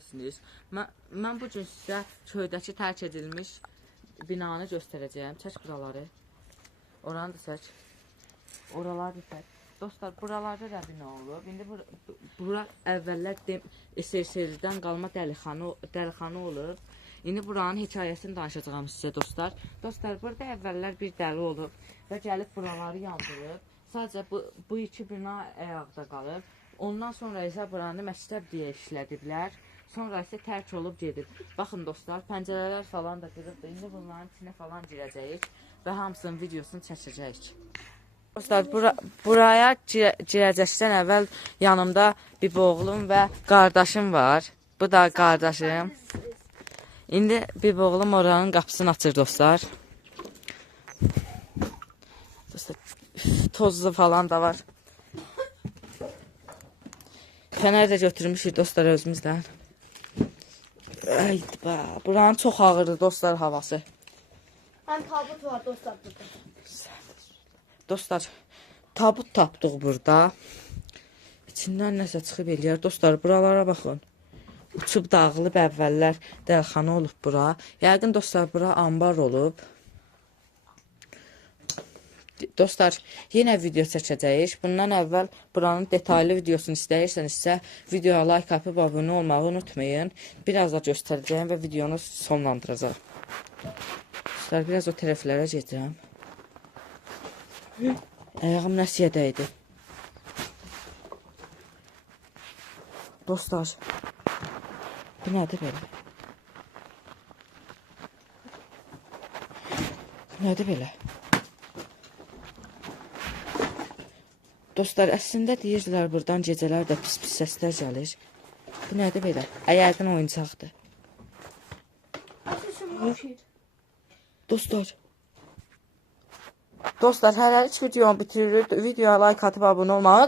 Bilirsiniz, mən bu gün sizə köydəki tərk edilmiş binanı göstərəcəyim. Çək buraları. Oranı da çək. Oraları da çək. Dostlar, buralarda da bina olub. İndi bura əvvəllər SSR-dən qalma dəlixanə olub. İndi buranın hekayəsini danışacağım sizə dostlar. Dostlar, burada əvvəllər bir dəli olub və gəlib buraları yandırıb. Sadəcə bu iki bina ayaqda qalıb. Ondan sonra isə buranı məktəb deyə işlədiblər. Sonra isə tərk olub gedib. Baxın dostlar, pəncərələr falan da qırıbdır. İndi bunların içinə falan girəcəyik və hamısının videosunu çəkəcəyik. Dostlar, buraya girəcəkdən əvvəl yanımda bir oğlum və qardaşım var. Bu da qardaşım. İndi bir oğlum oranın qapısını açır dostlar. Dostlar, tozlu falan da var. Fənər də götürmüşük dostlar özümüzdən. Buranın çox ağırdır dostlar havası. Həm tabut var dostlar burada. Dostlar, tabut tapdıq burada. İçindən nəsə çıxıb eləyər. Dostlar, buralara baxın. Uçub dağılıb əvvəllər dəlxana olub bura. Yəqin dostlar, bura ambar olub. Dostlar, yenə video çəkəcəyik. Bundan əvvəl buranın detaylı videosunu istəyirsənizsə, videoya like atıb abunə olmağı unutmayın. Biraz da göstərəcəyim və videonu sonlandıracaq. Dostlar, biraz o tərəflərə gedəcəm. Ayağım nəsiyə dəydi. Dostlar, bu nədir belə? Bu nədir belə? Dostlar, əslində deyirdilər buradan gecələr də pis-pis səslər gəlir. Bu nədir belə? Yəqin oyuncaqdır. Dostlar, hələlik videomu bitiririk. Videoya like atıb abunə olmağı.